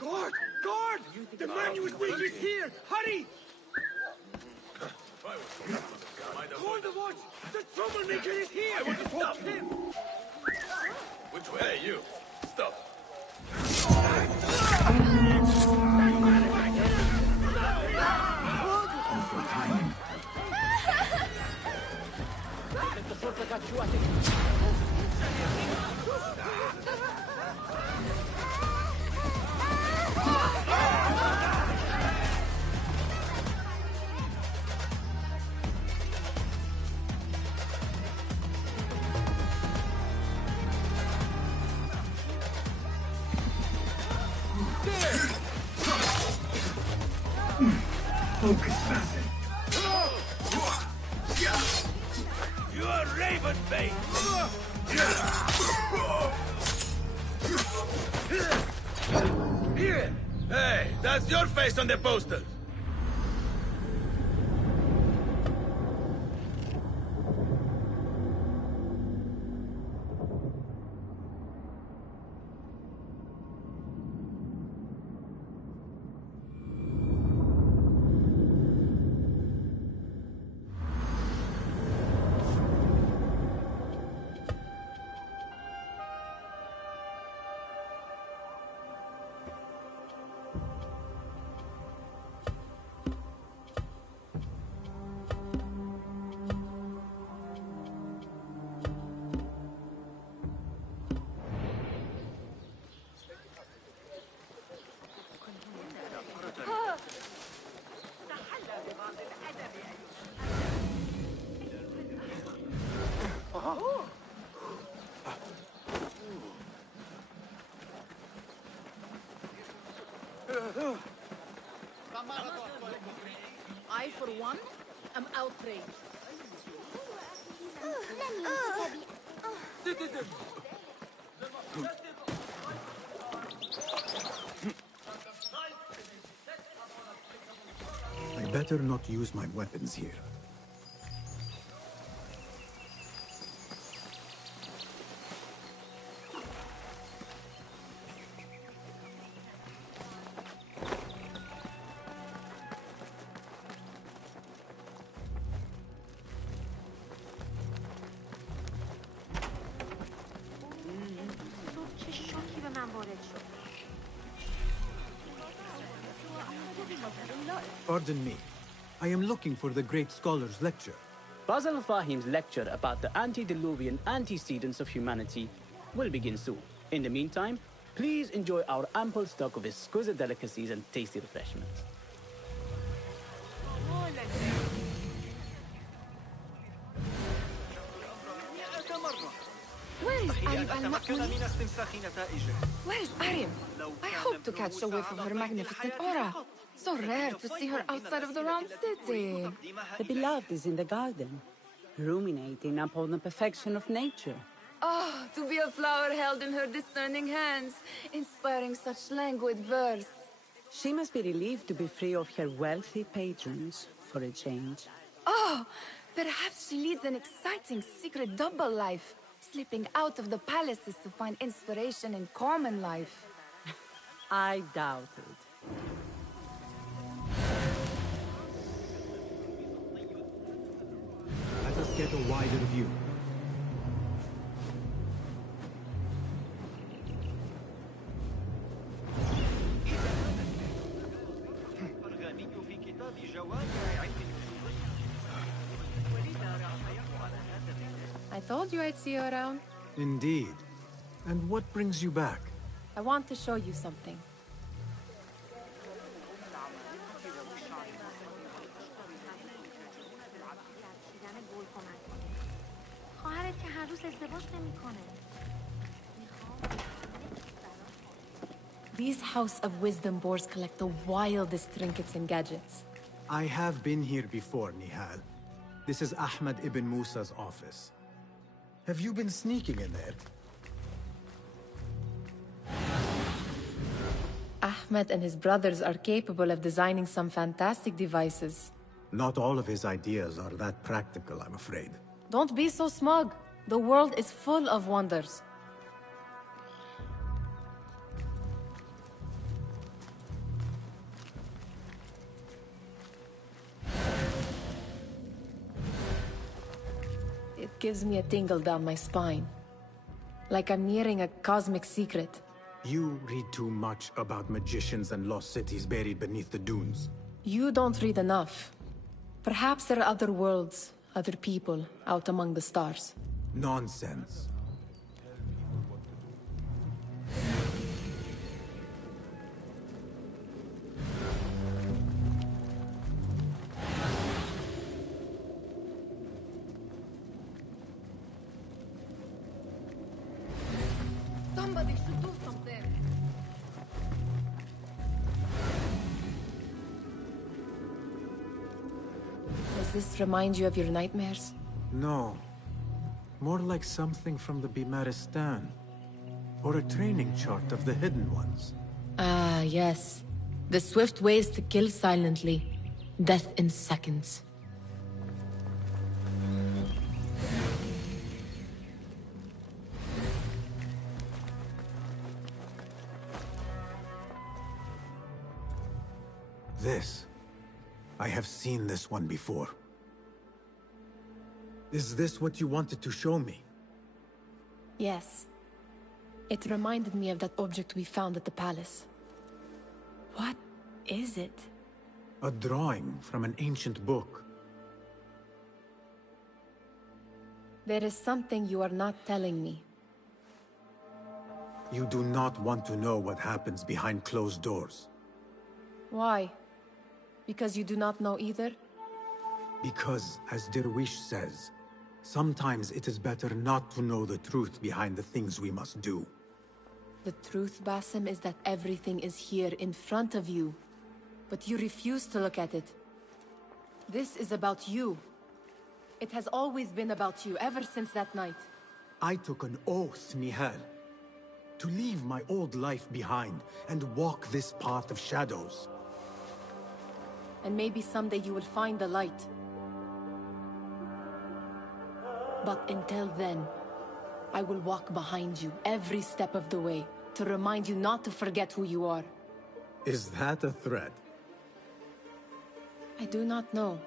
Guard! Guard! The man you think is here! Hurry! Call the watch! The troublemaker is here! I want to stop him! Which way? Hey, you! Stop! Focus, Bassett. You are raven bait! Hey, that's your face on the posters! I, for one, am outraged. Citizen! I better not use my weapons here. Pardon me. I am looking for the great scholar's lecture. Basil Fahim's lecture about the antediluvian antecedents of humanity will begin soon. In the meantime, please enjoy our ample stock of exquisite delicacies and tasty refreshments. Where is Arim al-Ma'muni? Where is Arim? I hope to catch a whiff of her magnificent aura. So rare to see her outside of the round city. The beloved is in the garden, ruminating upon the perfection of nature. Oh, to be a flower held in her discerning hands, inspiring such languid verse. She must be relieved to be free of her wealthy patrons, for a change. Oh, perhaps she leads an exciting secret double life, slipping out of the palaces to find inspiration in common life. I doubt it. Let us get a wider view. I told you I'd see you around. Indeed. And what brings you back? I want to show you something. These House of Wisdom boars collect the wildest trinkets and gadgets. I have been here before, Nihal. This is Ahmed ibn Musa's office. Have you been sneaking in there? Ahmed and his brothers are capable of designing some fantastic devices. Not all of his ideas are that practical, I'm afraid. Don't be so smug. The world is full of wonders. Gives me a tingle down my spine. Like I'm nearing a cosmic secret. You read too much about magicians and lost cities buried beneath the dunes. You don't read enough. Perhaps there are other worlds, other people, out among the stars. Nonsense. Somebody should do something. Does this remind you of your nightmares? No. More like something from the Bimaristan. Or a training chart of the Hidden Ones. Ah, yes. The swift ways to kill silently. Death in seconds. This. I have seen this one before. Is this what you wanted to show me? Yes. It reminded me of that object we found at the palace. What is it? A drawing from an ancient book. There is something you are not telling me. You do not want to know what happens behind closed doors. Why? Because you do not know either? Because, as Derwish says, sometimes it is better not to know the truth behind the things we must do. The truth, Basim, is that everything is here in front of you. But you refuse to look at it. This is about you. It has always been about you, ever since that night. I took an oath, Nihal, to leave my old life behind and walk this path of shadows. And maybe someday you will find the light. But until then, I will walk behind you every step of the way to remind you not to forget who you are. Is that a threat? I do not know.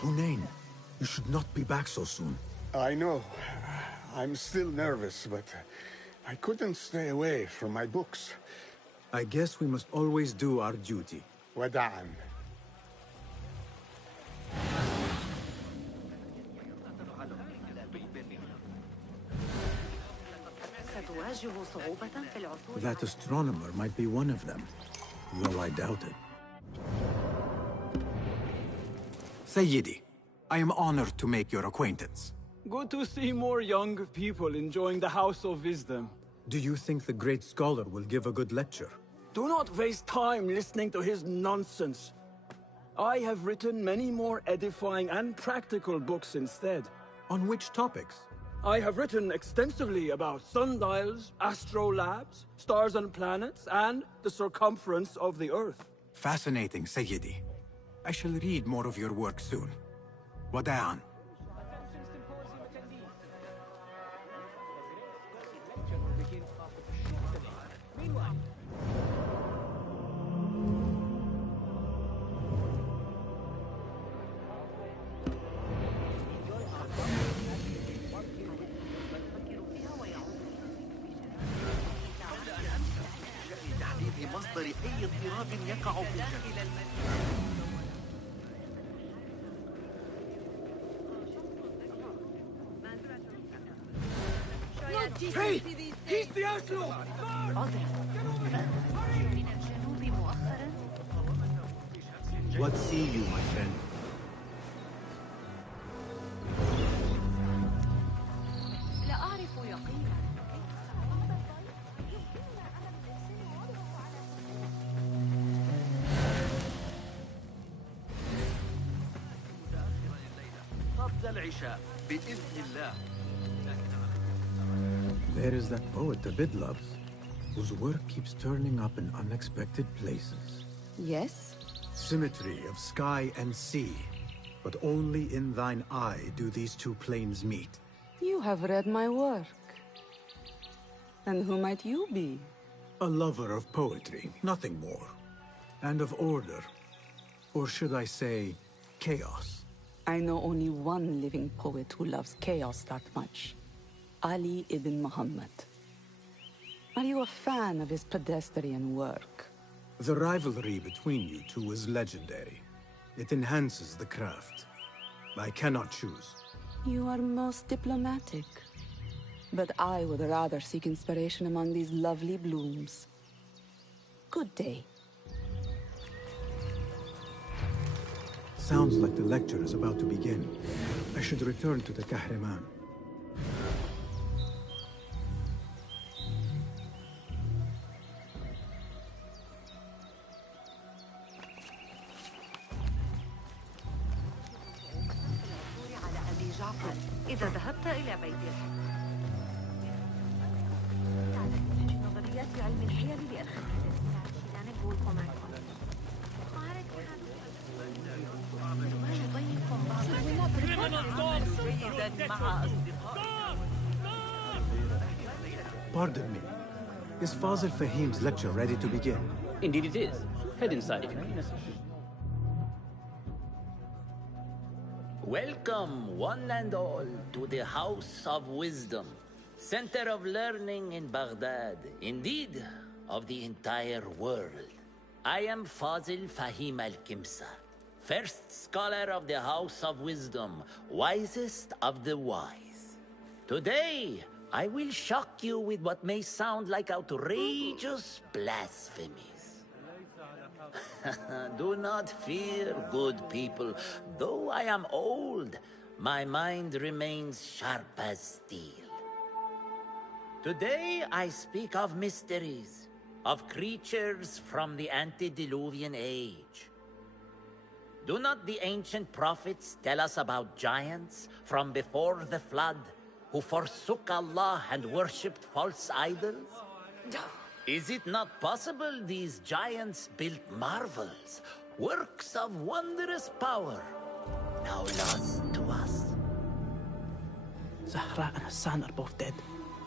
Hunain, you should not be back so soon. I know. I'm still nervous, but I couldn't stay away from my books. I guess we must always do our duty. وداعا. That astronomer might be one of them, though I doubt it. Sayyidi, I am honored to make your acquaintance. Good to see more young people enjoying the House of Wisdom. Do you think the great scholar will give a good lecture? Do not waste time listening to his nonsense. I have written many more edifying and practical books instead. On which topics? I have written extensively about sundials, astrolabes, stars and planets, and the circumference of the Earth. Fascinating, Sayyidi. I shall read more of your work soon. Wada'an. مصدر أي اضطراب يقع في الجو. Hey! He's the outlaw! What see you, my friend? قبل العشاء There is that poet the bid loves, whose work keeps turning up in unexpected places. Yes? Symmetry of sky and sea, but only in thine eye do these two planes meet. You have read my work. And who might you be? A lover of poetry, nothing more. And of order. Or should I say, chaos. I know only one living poet who loves chaos that much. Ali ibn Muhammad. Are you a fan of his pedestrian work? The rivalry between you two is legendary. It enhances the craft. I cannot choose. You are most diplomatic. But I would rather seek inspiration among these lovely blooms. Good day. Sounds like the lecture is about to begin. I should return to the Kahraman. إذا ذهبت إلى بيته نظريات علم الحيل Pardon me. Is Fazil Fahim's lecture ready to begin? Indeed it is. Head inside if you please. Welcome, one and all, to the House of Wisdom, center of learning in Baghdad, indeed, of the entire world. I am Fazil Fahim al-Kimsa, first scholar of the House of Wisdom, wisest of the wise. Today, I will shock you with what may sound like outrageous blasphemies. Do not fear, good people. Though I am old, my mind remains sharp as steel. Today I speak of mysteries, of creatures from the antediluvian age. Do not the ancient prophets tell us about giants from before the flood who forsook Allah and worshipped false idols? Is it not possible these giants built marvels, works of wondrous power, now lost to us? Zahra and Hassan are both dead,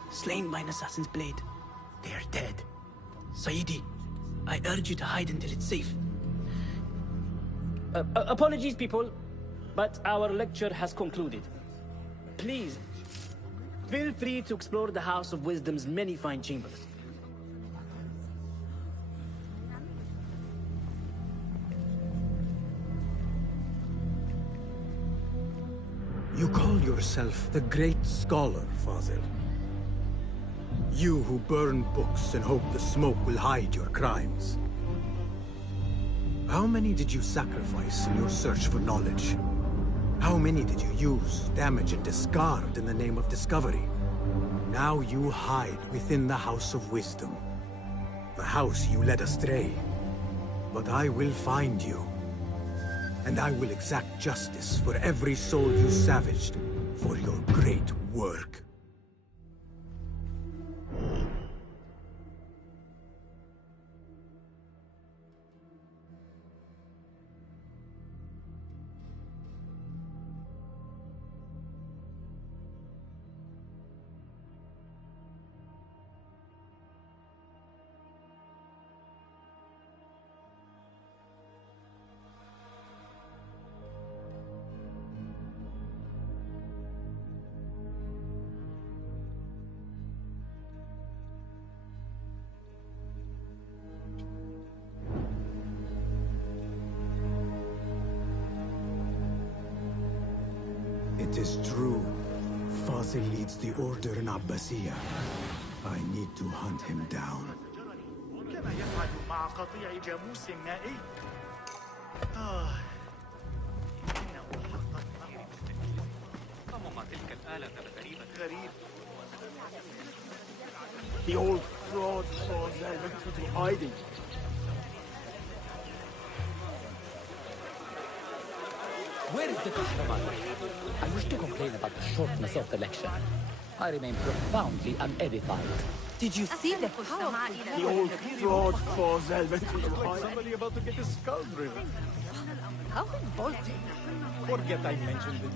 slain by an assassin's blade. They are dead. Sayyidi, I urge you to hide until it's safe. Apologies, people, but our lecture has concluded. Please, feel free to explore the House of Wisdom's many fine chambers. You call yourself the great scholar, Fazil. You who burn books and hope the smoke will hide your crimes. How many did you sacrifice in your search for knowledge? How many did you use, damage, and discard in the name of discovery? Now you hide within the House of Wisdom. The house you led astray. But I will find you. And I will exact justice for every soul you savaged for your great work. It is true. Fazil leads the order in Abbasiyah. I need to hunt him down. كما يفعل مع قطيع جاموس مائي. إنه حقا صمم تلك الآلة غريب. The old fraud saw they went into hiding. Where is the Kahraman? I wish to complain about the shortness of the lecture. I remain profoundly unedified. Did you see the power? The old fraud claws helmet in the right. Somebody about to get his skull driven. How revolting. Forget I mentioned it.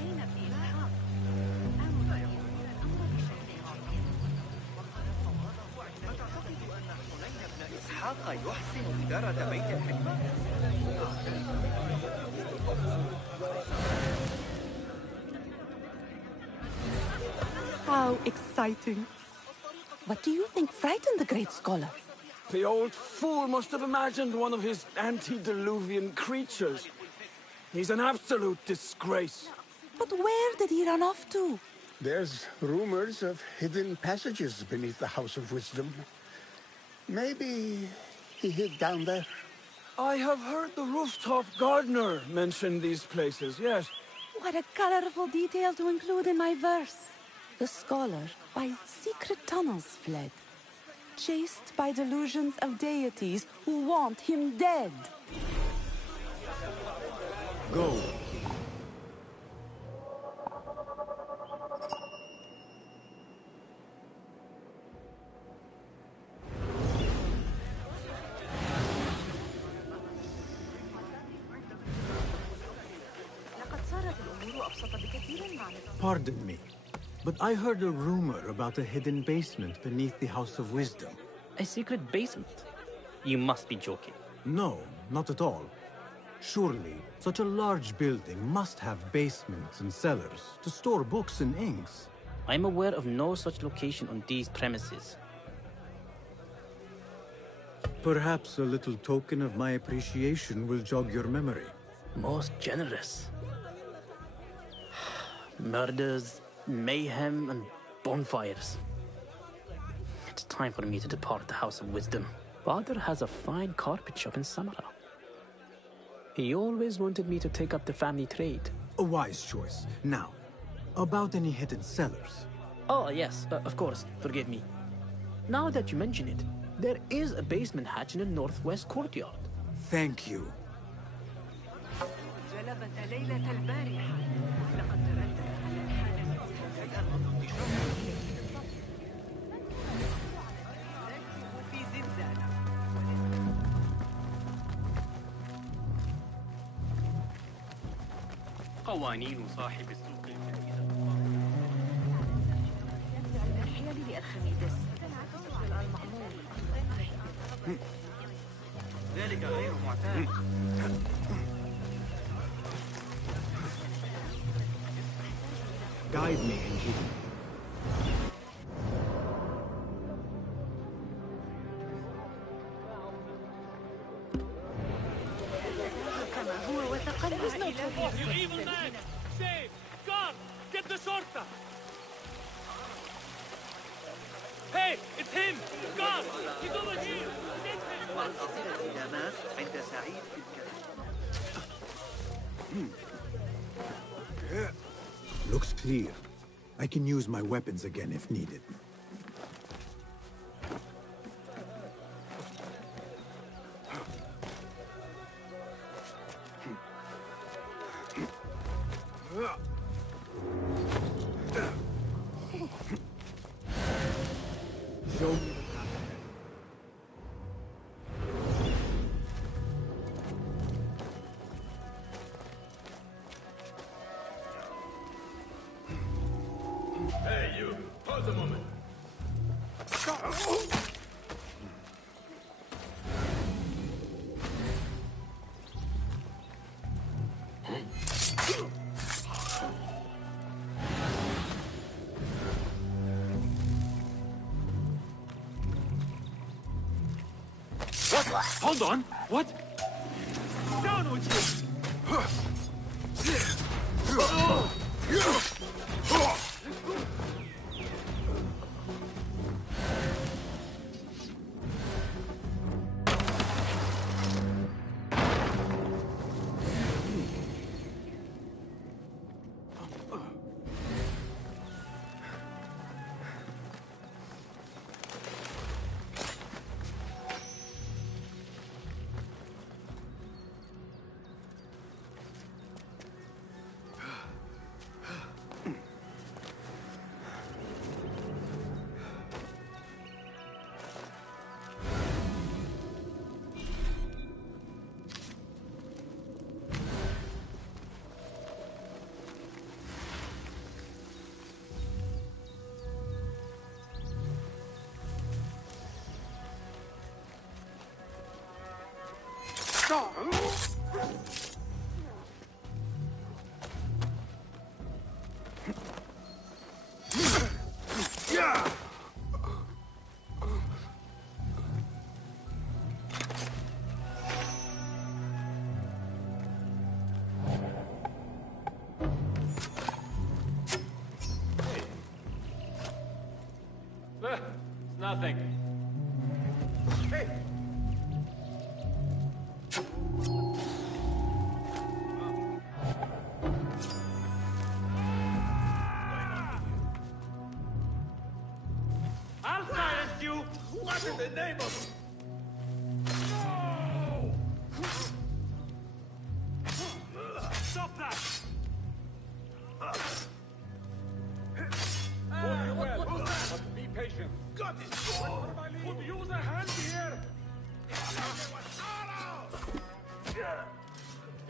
إسحاق يحسن إدارة بيت الحكمة. How exciting. What do you think frightened the great scholar? The old fool must have imagined one of his antediluvian creatures. He's an absolute disgrace. But where did he run off to? There's rumors of hidden passages beneath the House of Wisdom. Maybe he hid down there. I have heard the rooftop gardener mention these places, yes. What a colorful detail to include in my verse. The scholar by secret tunnels fled, chased by delusions of deities who want him dead. Go. Pardon me, but I heard a rumor about a hidden basement beneath the House of Wisdom. A secret basement? You must be joking. No, not at all. Surely, such a large building must have basements and cellars to store books and inks. I'm aware of no such location on these premises. Perhaps a little token of my appreciation will jog your memory. Most generous. Murders, mayhem, and bonfires. It's time for me to depart the House of Wisdom. Father has a fine carpet shop in Samara. He always wanted me to take up the family trade. A wise choice. Now, about any hidden cellars? Oh, yes, of course. Forgive me. Now that you mention it, there is a basement hatch in the northwest courtyard. Thank you. قوانين صاحب السوق الجديدة. الحيل لأرخميدس. ذلك غير معتاد. Guide me, Enki. You evil man! Save! Guard! Get the shorter! Hey! It's him! Guard! He's over here! Get him! إذا مات عند سعيد في الكلام. Looks clear. I can use my weapons again if needed. Show me. Hey, you! Pause a moment. What? Hold on! What? Down with you! It's nothing. Hey! I'll silence you! What in the name of... Stop that! Very well, but be patient. God is good! Could use a hand here!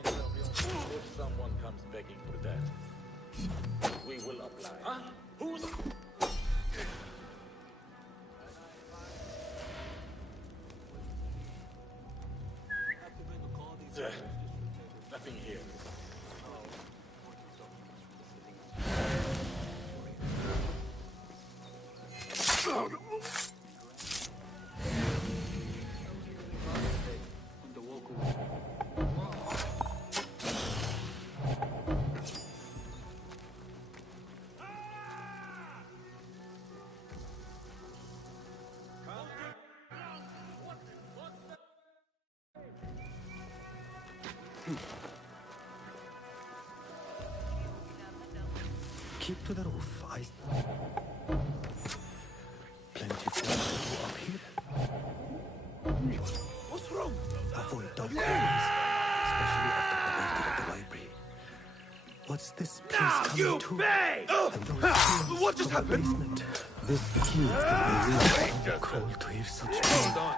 If someone comes begging for that, we will apply. Huh? Who's... Nothing here. Keep to the roof. Plenty of water up here. What's wrong? Avoid dark rooms, especially after the raiding of the library. What's this place Now coming you to? pay! What just happened? Basement. This key can be reached. Cold to hear such pain. Hold on.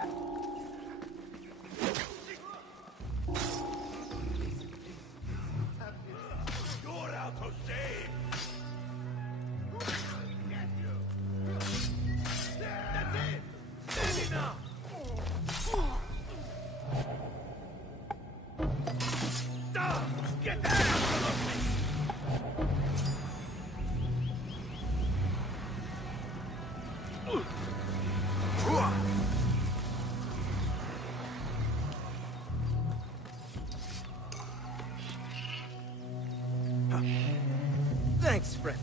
You're out of shape! That's it! Steady now! Stop! Get that out of me! Thanks, friend.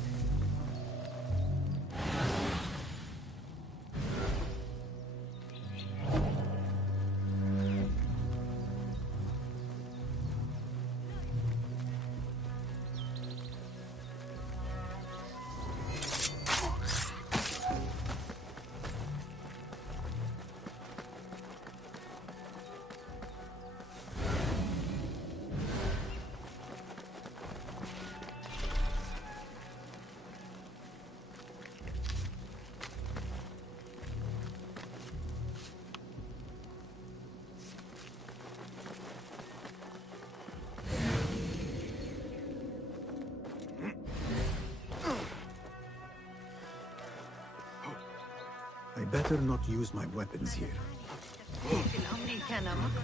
I better not use my weapons here.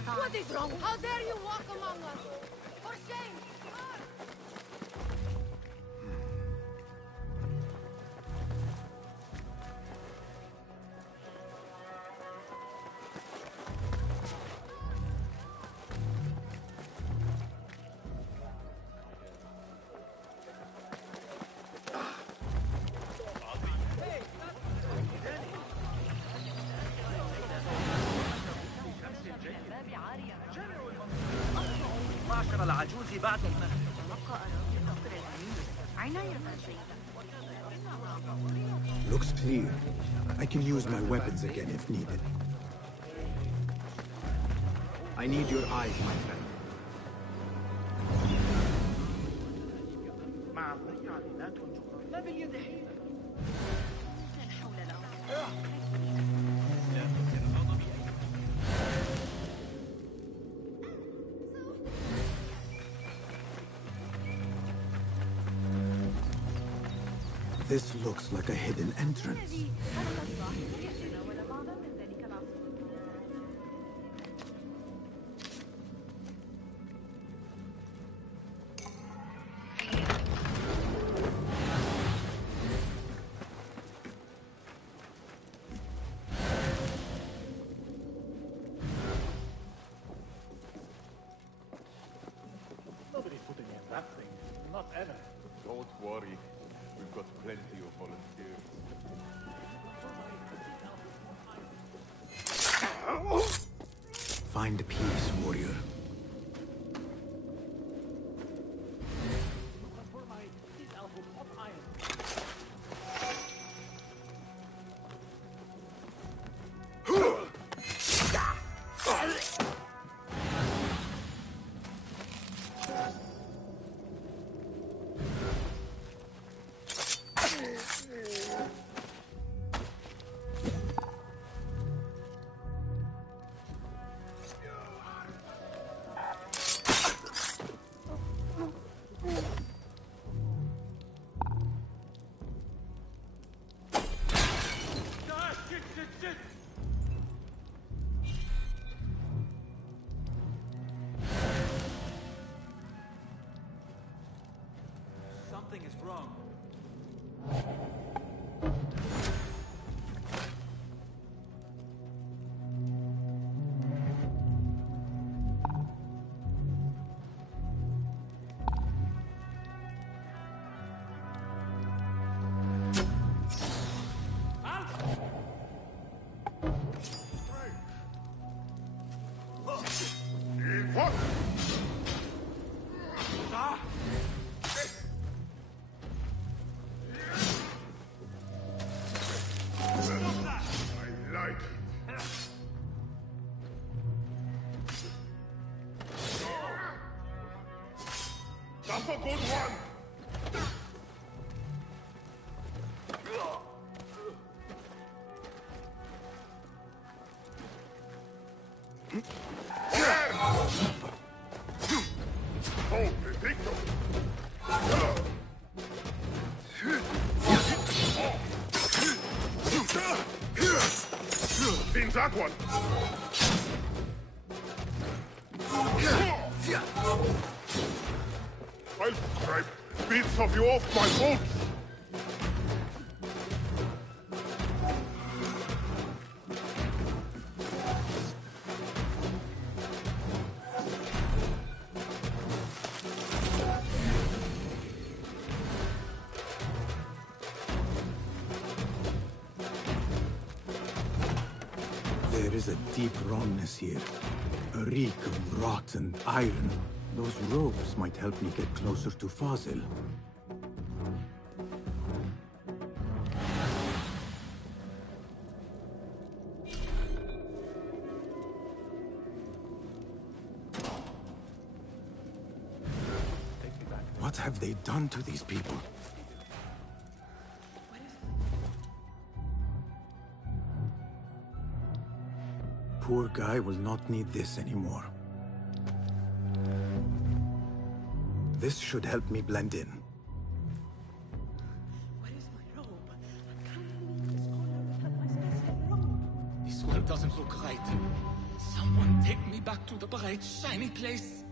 What is wrong? How dare you walk among us? For shame! معشر العجوز بعد المغرب. Looks clear. I can use my weapons again if needed. I need your eyes, my friend. مع الضي علامات جغرافية. ما باليد حيلة. This looks like a hidden entrance. worry. We've got plenty of volunteers. Find peace, warrior. Something is wrong. That's a good one! Oh, Victor! In that one! I'll scrape bits of you off my boots! There is a deep wrongness here. A reek of rot and iron. Those robes might help me get closer to Fazil. What have they done to these people? Poor guy will not need this anymore. This should help me blend in. Where is my robe? I can't leave this corner without my special robe. This world doesn't look right. Someone take me back to the bright, shiny place.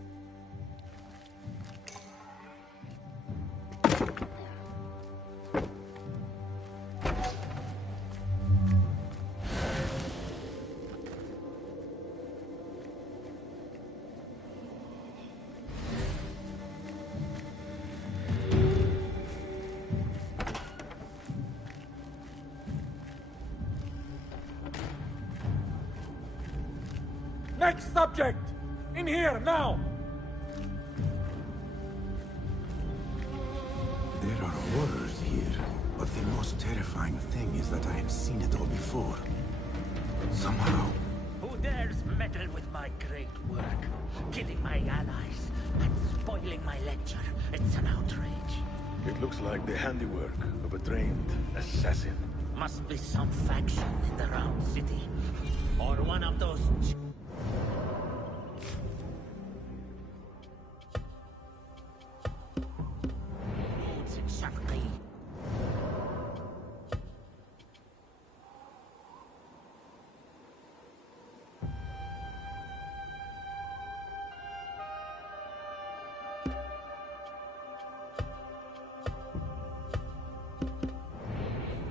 Next subject! In here, now! There are horrors here, but the most terrifying thing is that I have seen it all before. Somehow. Who dares meddle with my great work? Killing my allies and spoiling my lecture. It's an outrage. It looks like the handiwork of a trained assassin. Must be some faction in the Round City. Or one of those...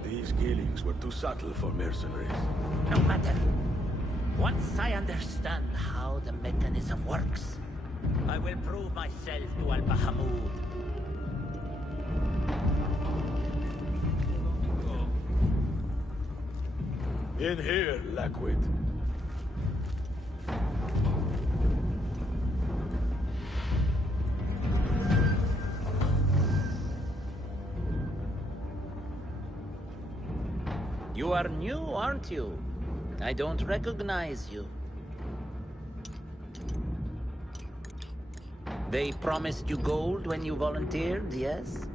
These killings were too subtle for mercenaries. No matter. Once I understand how the mechanism works, I will prove myself to Al-Bahamud. In here, Lackwit. You are new, aren't you? I don't recognize you. They promised you gold when you volunteered, yes?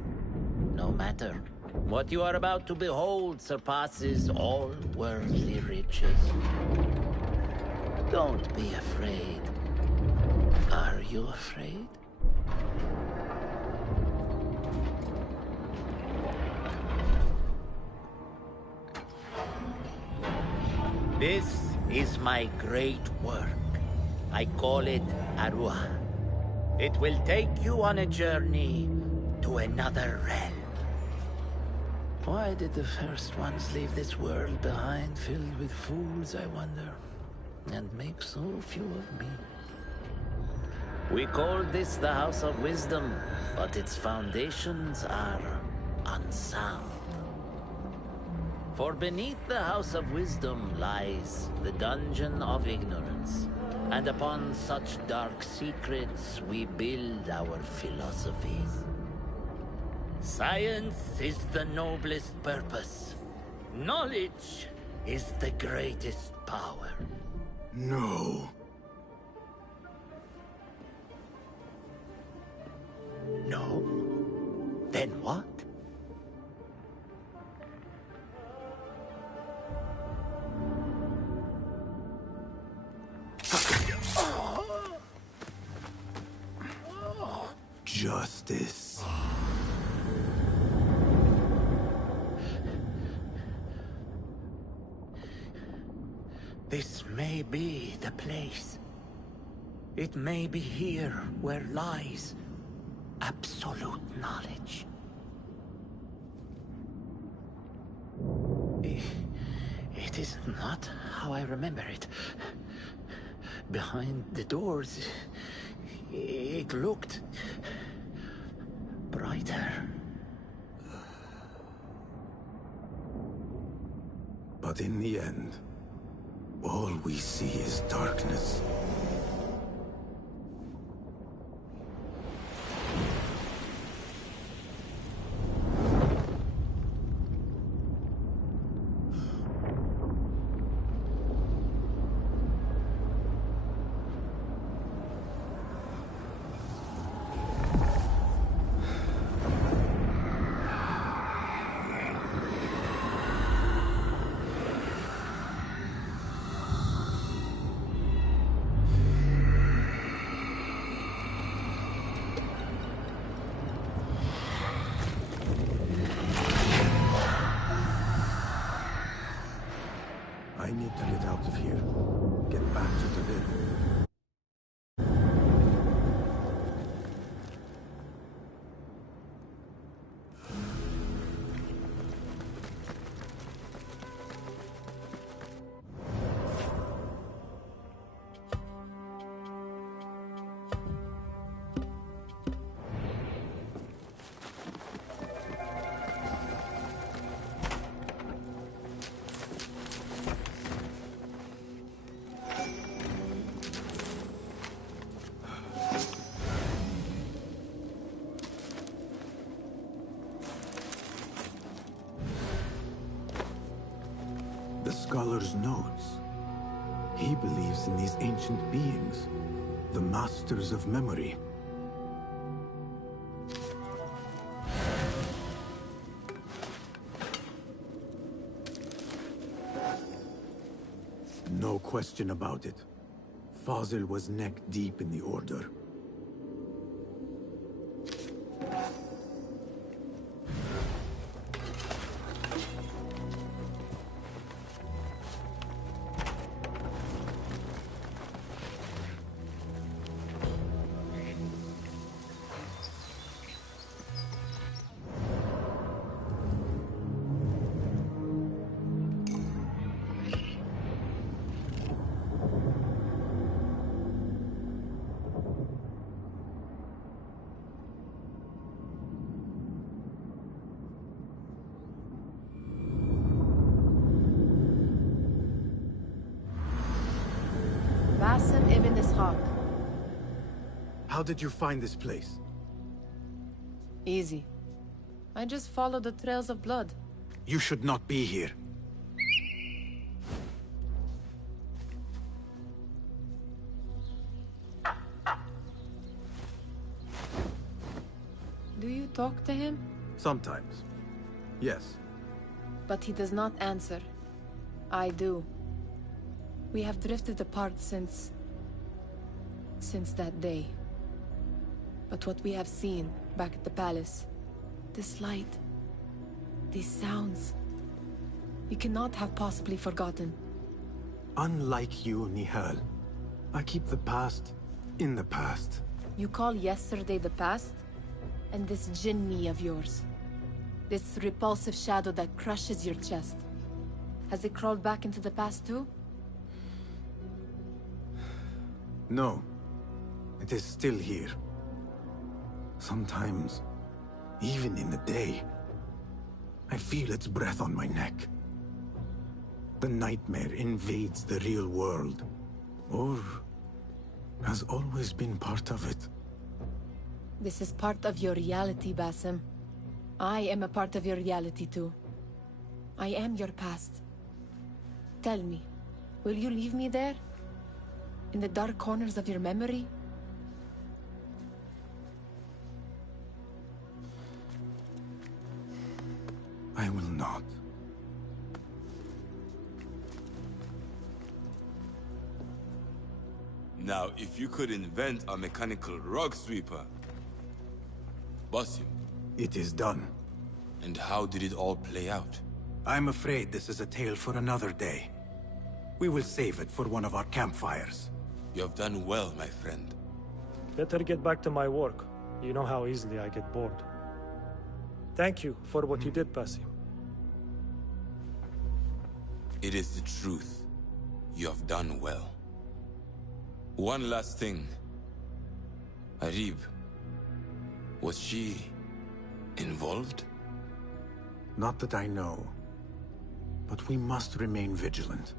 No matter. What you are about to behold surpasses all worldly riches. Don't be afraid. Are you afraid? This is my great work. I call it Arua. It will take you on a journey to another realm. Why did the first ones leave this world behind, filled with fools, I wonder, and make so few of me? We call this the House of Wisdom, but its foundations are unsound. For beneath the House of Wisdom lies the Dungeon of Ignorance, and upon such dark secrets we build our philosophies. Science is the noblest purpose. Knowledge is the greatest power. No. No? Then what? Justice. This may be the place. It may be here where lies absolute knowledge. It is not how I remember it. Behind the doors, it looked brighter. But in the end, all we see is darkness. I need to get out of here. Get back to the bin. The scholar's notes. He believes in these ancient beings, the masters of memory. No question about it. Fazil was neck deep in the Order. Basim ibn Ishaq. How did you find this place? Easy. I just followed the trails of blood. You should not be here. Do you talk to him? Sometimes. Yes. But he does not answer. I do. We have drifted apart since that day. But what we have seen back at the palace, this light, these sounds, we cannot have possibly forgotten. Unlike you, Nihal, I keep the past in the past. You call yesterday the past? And this jinni of yours, this repulsive shadow that crushes your chest, has it crawled back into the past too? No. It is still here. Sometimes, even in the day, I feel its breath on my neck. The nightmare invades the real world, or has always been part of it. This is part of your reality, Basim. I am a part of your reality too. I am your past. Tell me, will you leave me there? In the dark corners of your memory? I will not. Now, if you could invent a mechanical rug sweeper, Basim. It is done. And how did it all play out? I'm afraid this is a tale for another day. We will save it for one of our campfires. You have done well, my friend. Better get back to my work. You know how easily I get bored. Thank you for what you did, Basim. It is the truth. You have done well. One last thing. Arib, was she involved? Not that I know. But we must remain vigilant.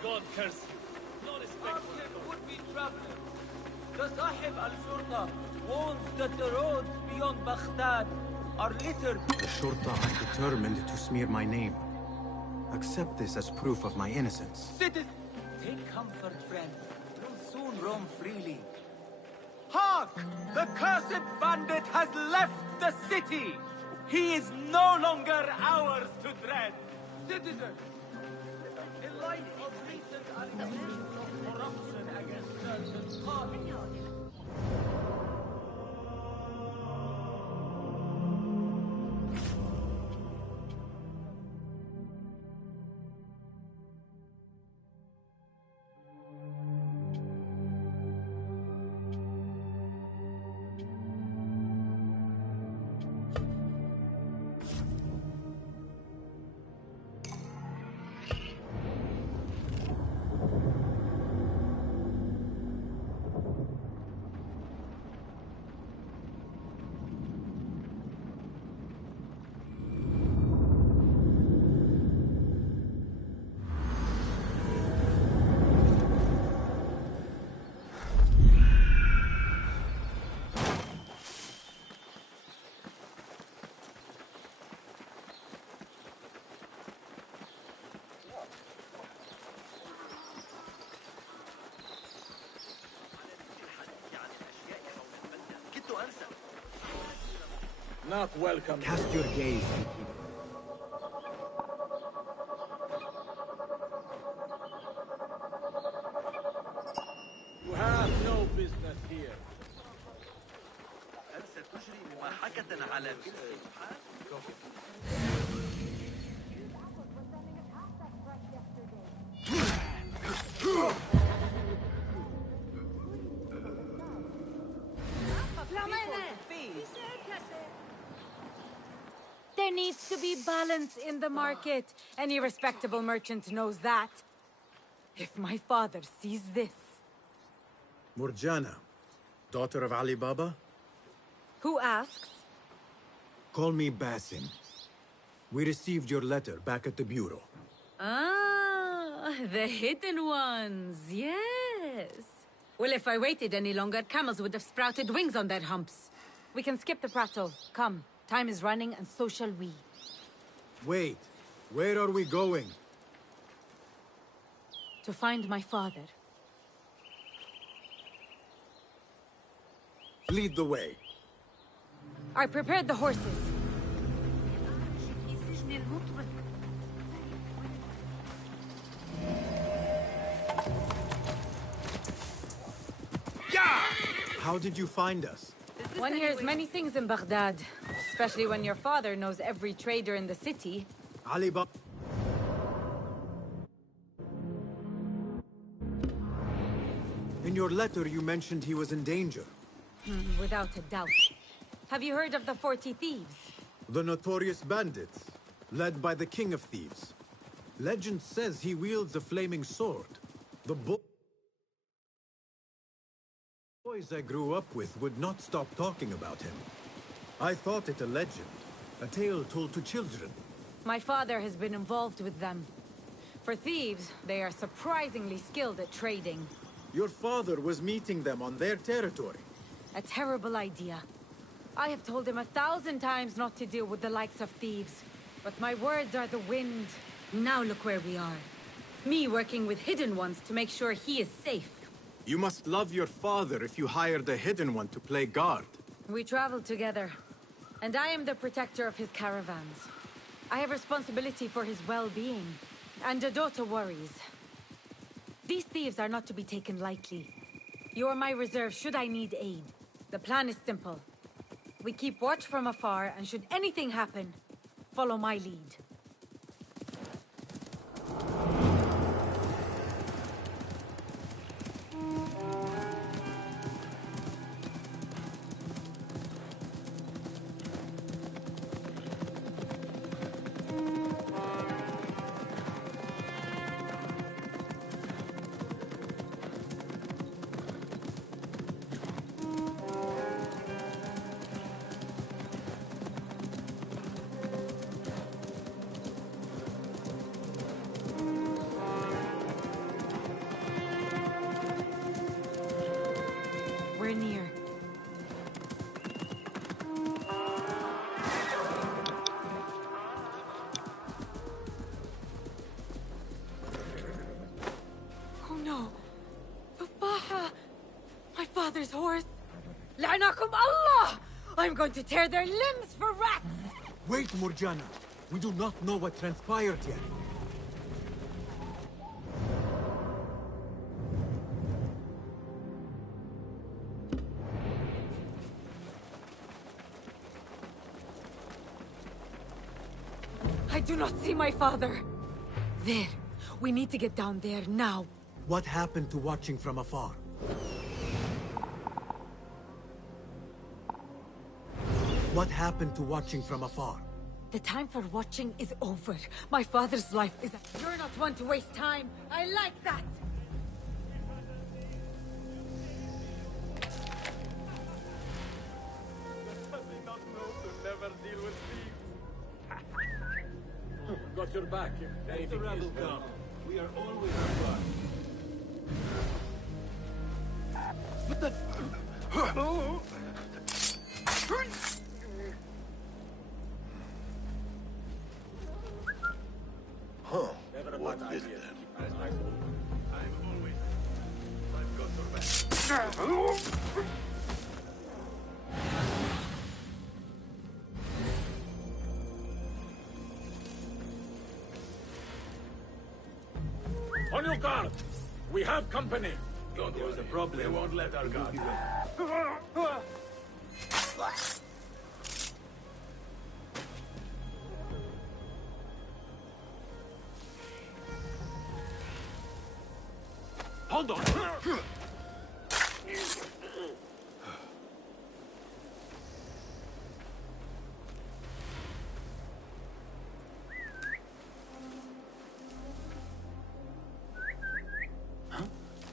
God curse you. No respect for the would-be traveler. The Sahib al-Shurta warns that the roads beyond Baghdad are littered. The Shurta are determined to smear my name. Accept this as proof of my innocence. Citizens, take comfort, friend. You'll soon roam freely. Hark! The cursed bandit has left the city! He is no longer ours to dread. Citizens, In light of recent allegations of corruption against certain parties. Not welcome. Cast your gaze. You have no business here. هل ستجري مماحكة على كل There needs to be balance in the market. Any respectable merchant knows that. If my father sees this... Murjana, daughter of Ali Baba? Who asks? Call me Basim. We received your letter back at the bureau. Ah, the hidden ones, yes. Well, if I waited any longer, camels would have sprouted wings on their humps. We can skip the prattle. Come, time is running and so shall we. Wait, where are we going? To find my father. Lead the way. I prepared the horses. How did you find us? One hears many things in Baghdad, especially when your father knows every trader in the city. Ali Baba. In your letter, you mentioned he was in danger. Without a doubt. Have you heard of the 40 thieves? The notorious bandits, led by the king of thieves. Legend says he wields a flaming sword. The boys I grew up with would not stop talking about him. I thought it a legend, a tale told to children. My father has been involved with them. For thieves, they are surprisingly skilled at trading. Your father was meeting them on their territory. A terrible idea. I have told him 1,000 times not to deal with the likes of thieves. But my words are the wind. Now look where we are. Me working with hidden ones to make sure he is safe. You must love your father if you hired a hidden one to play guard. We traveled together, and I am the protector of his caravans. I have responsibility for his well-being, and a daughter worries. These thieves are not to be taken lightly. You are my reserve should I need aid. The plan is simple. We keep watch from afar, and should anything happen, follow my lead. We're near. Oh no! Tufaha! My father's horse! La'anakum Allah! I'm going to tear their limbs for rats! Wait, Murjana. We do not know what transpired yet. not see my father. There. We need to get down there now. What happened to watching from afar? What happened to watching from afar? The time for watching is over. My father's life is... You're not one to waste time. I like that. Got your back. Let the rebel come. We are always on guard. But the... Huh. What is that? On your guard! We have company! Don't worry. There's a problem. They won't let our guard. Hold on!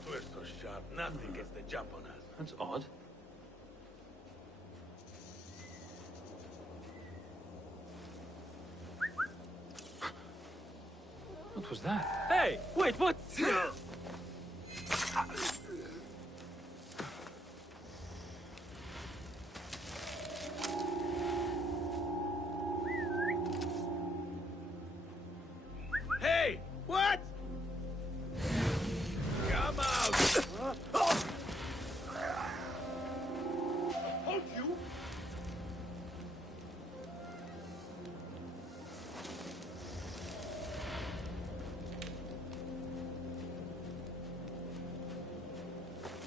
We're so sharp, nothing gets the jump on us. That's odd. What was that? Hey! Wait, what? Hey! What? Come out! Hold you!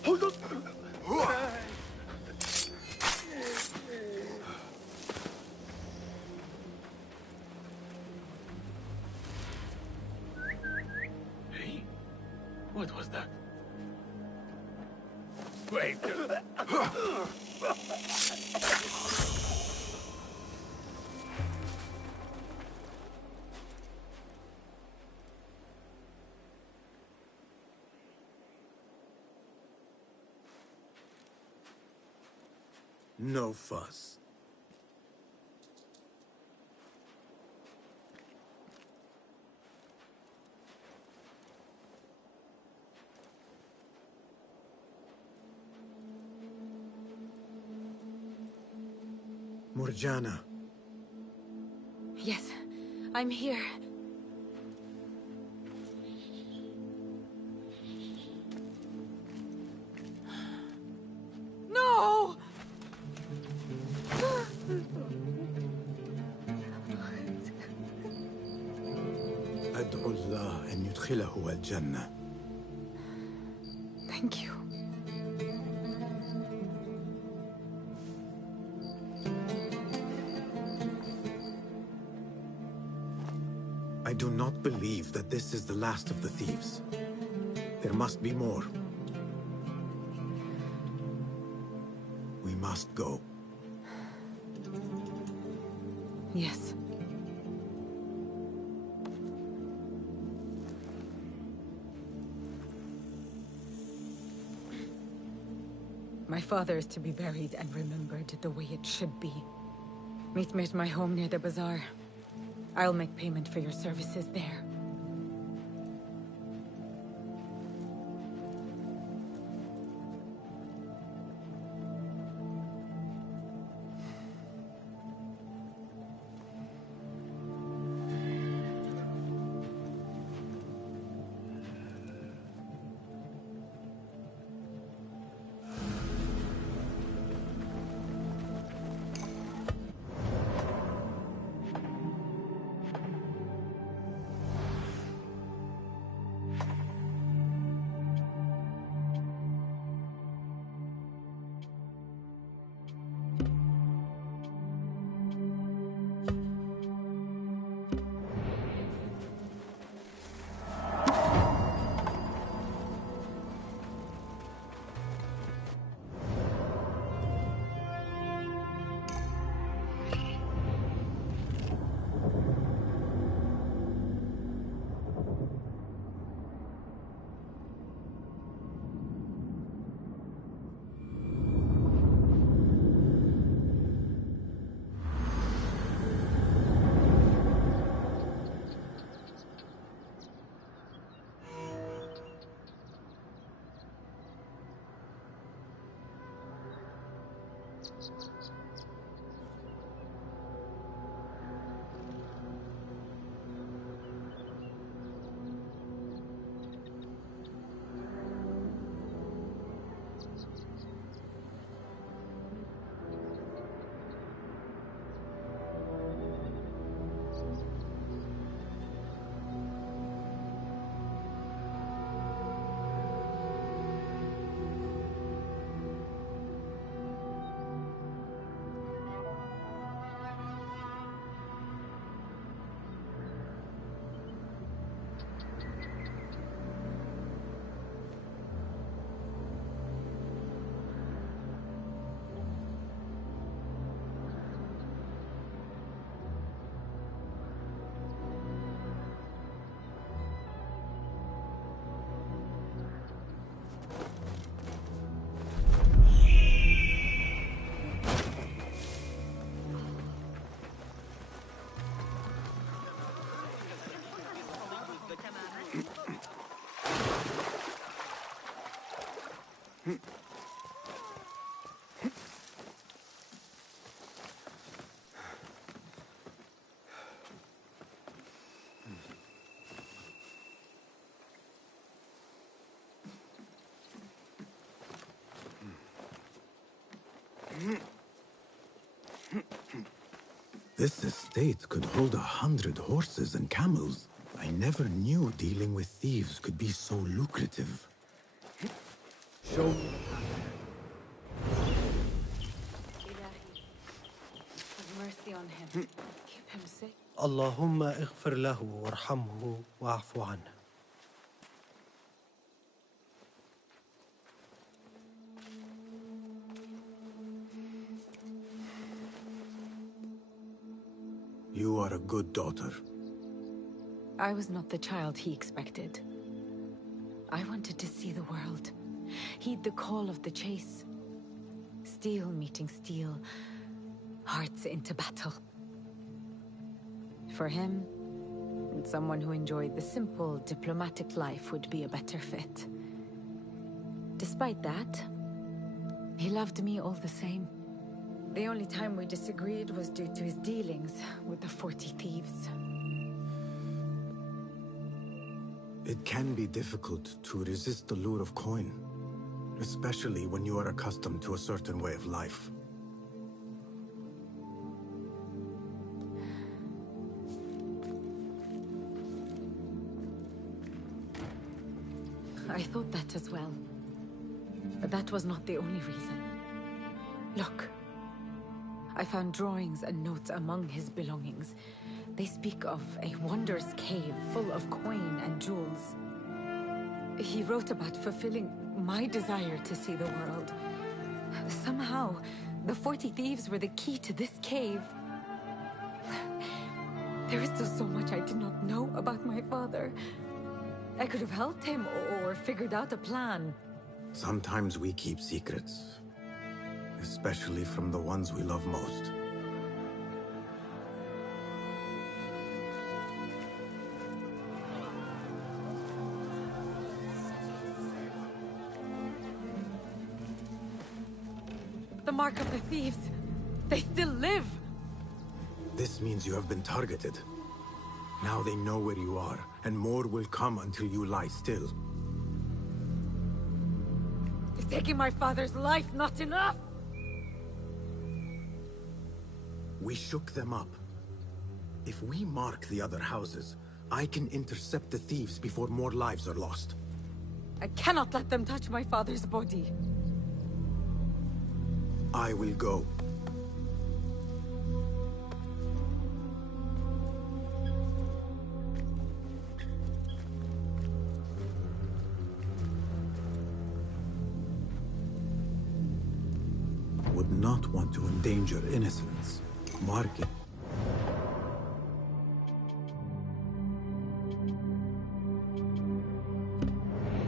Hold on! Hey, what was that? Wait. No fuss. Morjana. Yes, I'm here. No! أدعو الله أن يدخله الجنة. Thank you. I do not believe that this is the last of the thieves. There must be more. We must go. Yes. My father is to be buried and remembered the way it should be. Meet me at my home near the bazaar. I'll make payment for your services there. This estate could hold 100 horses and camels. I never knew dealing with thieves could be so lucrative. Show me. Have mercy on him. Keep him safe. اللهم اغفر له وارحمه واعف عنه. You are a good daughter. I was not the child he expected. I wanted to see the world, heed the call of the chase. Steel meeting steel, hearts into battle. For him, someone who enjoyed the simple, diplomatic life would be a better fit. Despite that, he loved me all the same. The only time we disagreed was due to his dealings with the 40 thieves. It can be difficult to resist the lure of coin, especially when you are accustomed to a certain way of life. I thought that as well. But that was not the only reason. Look. I found drawings and notes among his belongings. They speak of a wondrous cave full of coin and jewels. He wrote about fulfilling my desire to see the world. Somehow, the 40 thieves were the key to this cave. There is still so much I did not know about my father. I could have helped him or figured out a plan. Sometimes we keep secrets, especially from the ones we love most. The mark of the thieves. They still live. This means you have been targeted. Now they know where you are, and more will come until you lie still. Is taking my father's life not enough? We shook them up. If we mark the other houses, I can intercept the thieves before more lives are lost. I cannot let them touch my father's body. I will go. Would not want to endanger innocents. Mark it.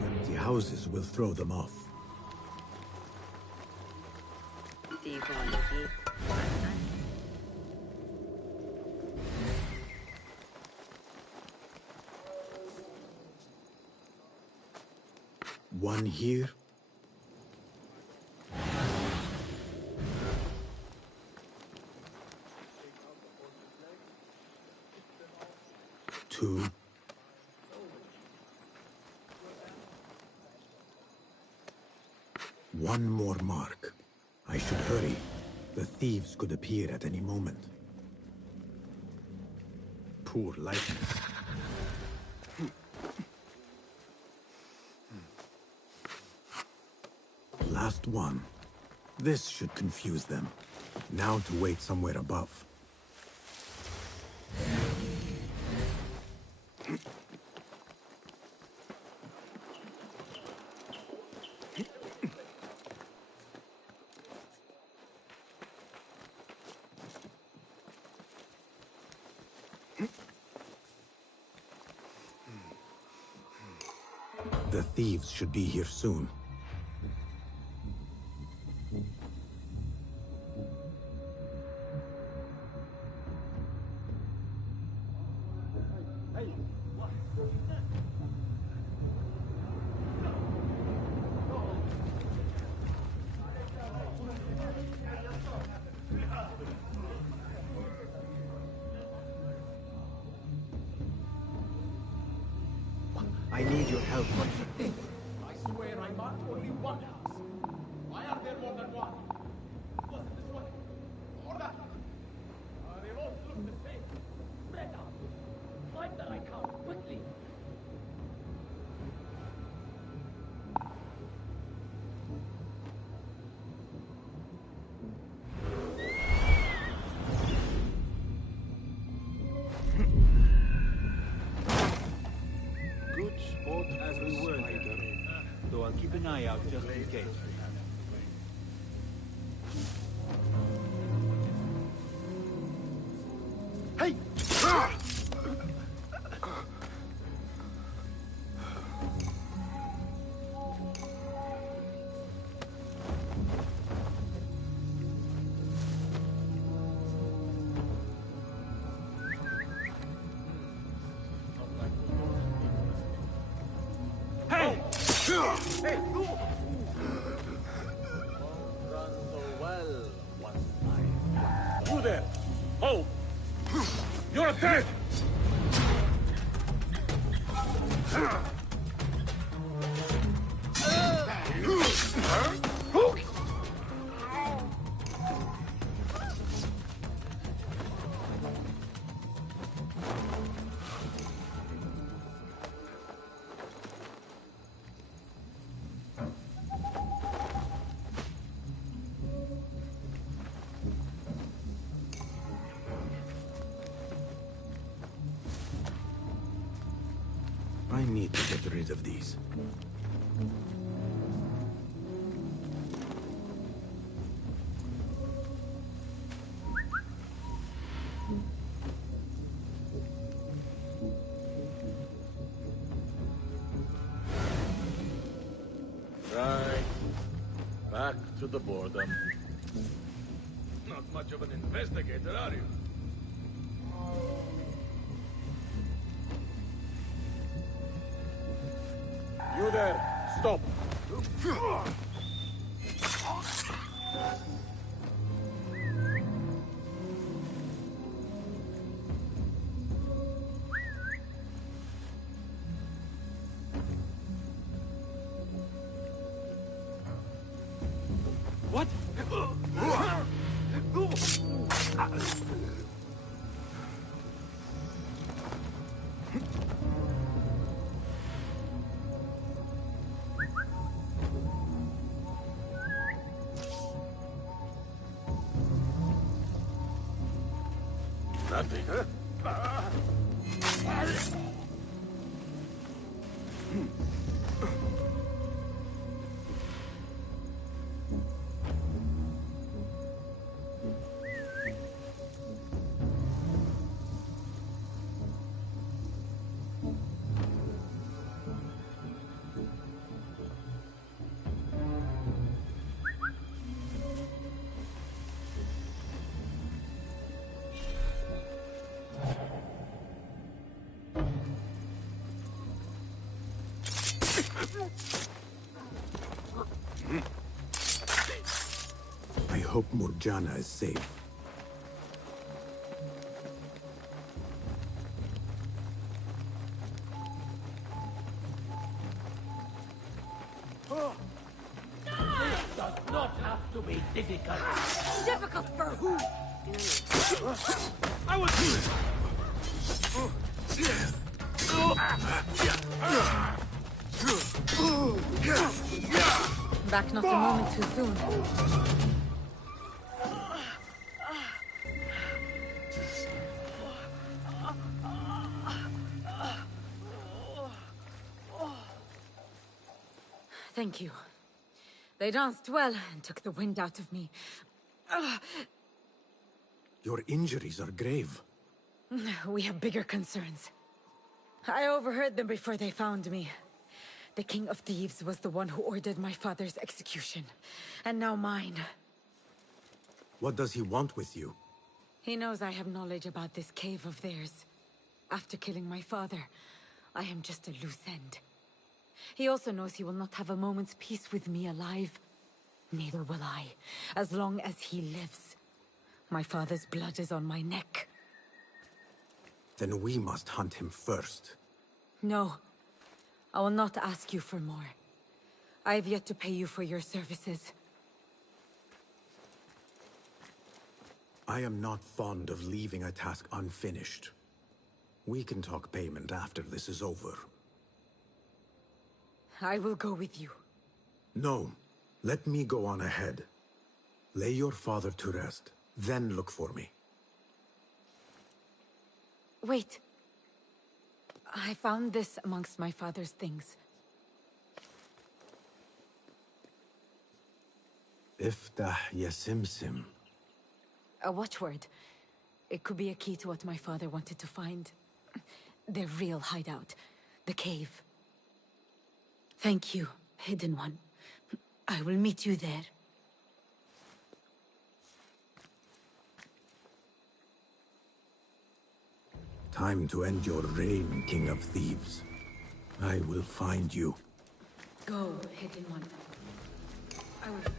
Empty houses will throw them off. One here. One more mark. I should hurry. The thieves could appear at any moment. Poor likeness. Last one. This should confuse them. Now to wait somewhere above. The thieves should be here soon. I need your help, my friend. I swear I marked only one house. Why are there more than one? Was it this one? Or that one? They all look the same. Spread out. Find the right house, quickly. Good sport as we were there. Though I'll keep an eye out just in case. Hey! Hey! Hey! Won't run so well once I... You there! Oh! You're dead! I need to get rid of these. Right. Back to the boredom. Not much of an investigator, are you? You there! Stop! What? Nothing. I hope Murjana is safe. not have to be difficult. Difficult for who? I will do it! Back not a moment too soon. Thank you. They danced well and took the wind out of me. Your injuries are grave. We have bigger concerns. I overheard them before they found me. The King of Thieves was the one who ordered my father's execution. And now mine. What does he want with you? He knows I have knowledge about this cave of theirs. After killing my father, I am just a loose end. He also knows he will not have a moment's peace with me alive. Neither will I, as long as he lives. My father's blood is on my neck. Then we must hunt him first. No. I will not ask you for more. I have yet to pay you for your services. I am not fond of leaving a task unfinished. We can talk payment after this is over. I will go with you. No. Let me go on ahead. Lay your father to rest, then look for me. Wait. I found this amongst my father's things. Iftah Yasimsim. A watchword. It could be a key to what my father wanted to find. Their real hideout. The cave. Thank you, Hidden One. I will meet you there. Time to end your reign, King of Thieves. I will find you. Go, Hidden One. I will...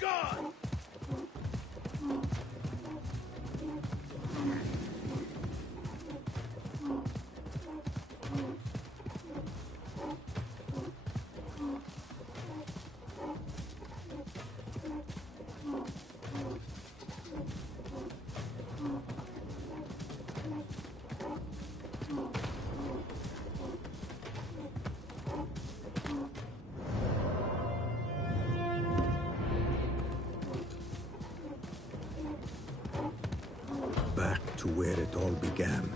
God! Back to where it all began.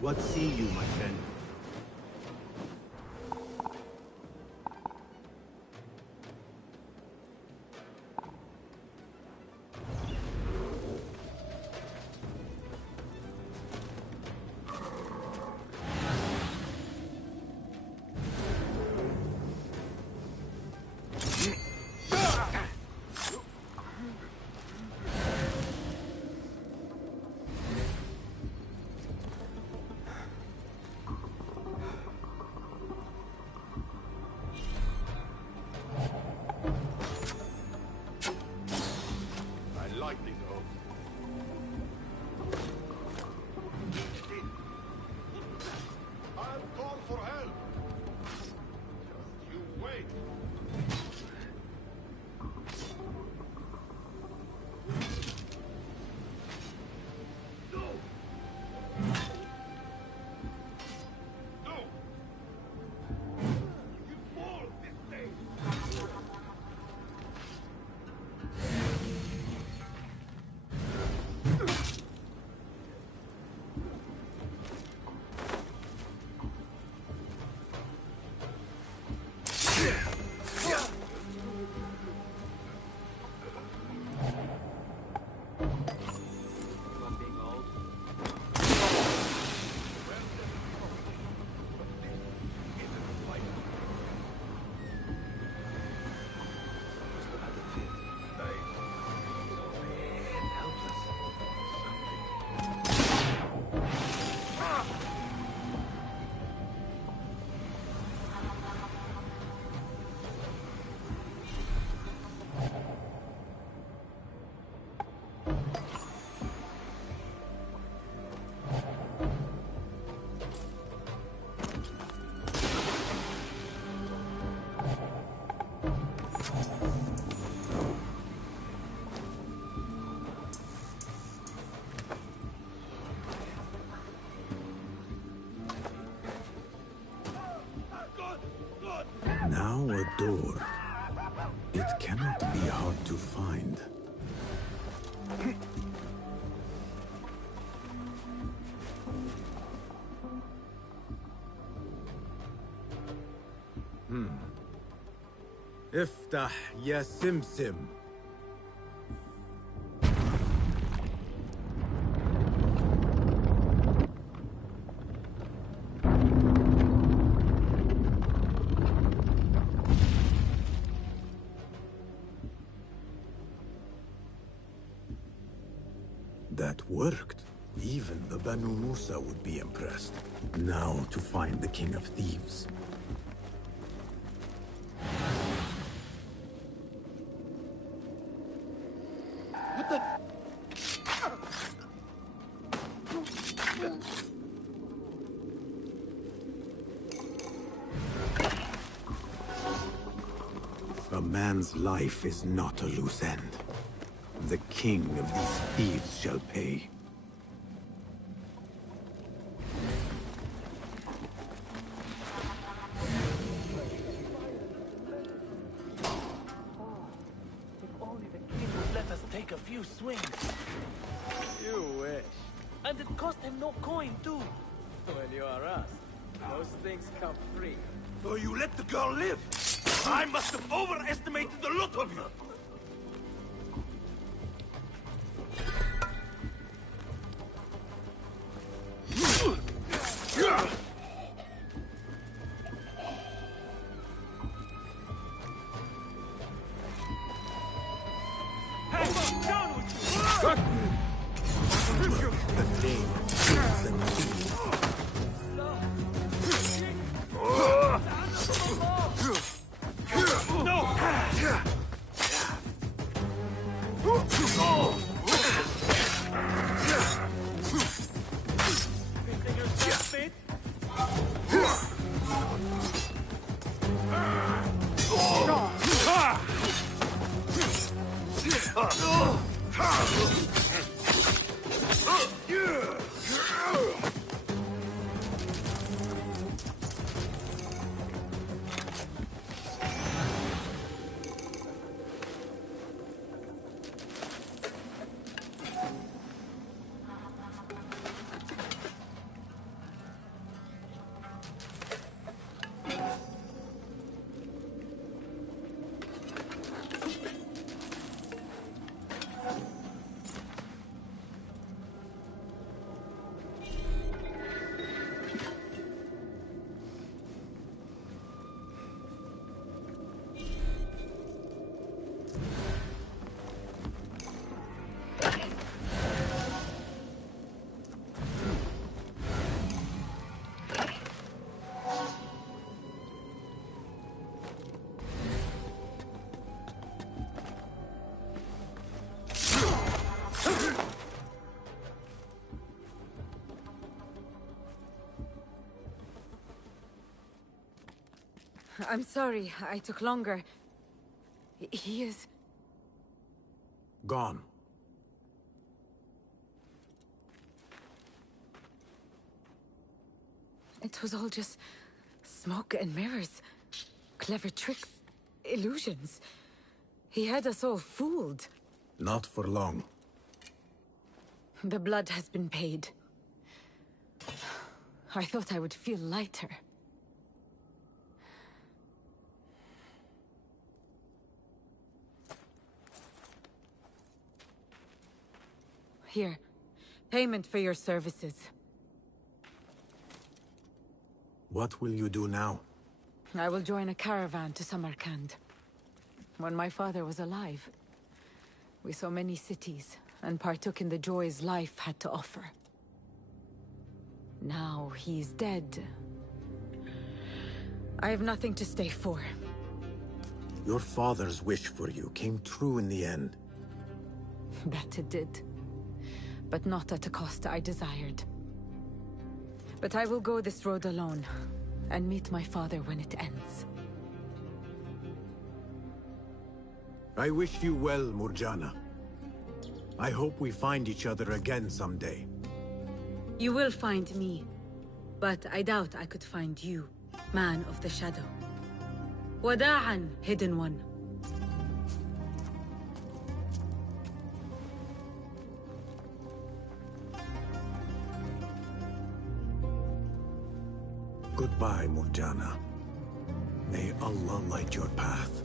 What see you, my friend? Now a door. It cannot be hard to find. افتح يا سمسم. That worked. Even the Banu Musa would be impressed. Now to find the King of Thieves. What the? A man's life is not a loose end. The king of these thieves shall pay. If only the king would let us take a few swings. You wish. And it cost him no coin, too. When you are us, those things come free. So you let the girl live? I must have overestimated the lot of you! The name is an thief. it! I'm sorry, I took longer. He is... Gone. It was all just smoke and mirrors. Clever tricks, illusions. He had us all fooled. Not for long. The blood has been paid. I thought I would feel lighter. Here, payment for your services. What will you do now? I will join a caravan to Samarkand. When my father was alive, we saw many cities and partook in the joys life had to offer. Now he's dead. I have nothing to stay for. Your father's wish for you came true in the end. That it did. But not at a cost I desired. But I will go this road alone, and meet my father when it ends. I wish you well, Murjana. I hope we find each other again someday. You will find me, but I doubt I could find you, man of the shadow. Wada'an, hidden one. Goodbye, Murjana. May Allah light your path.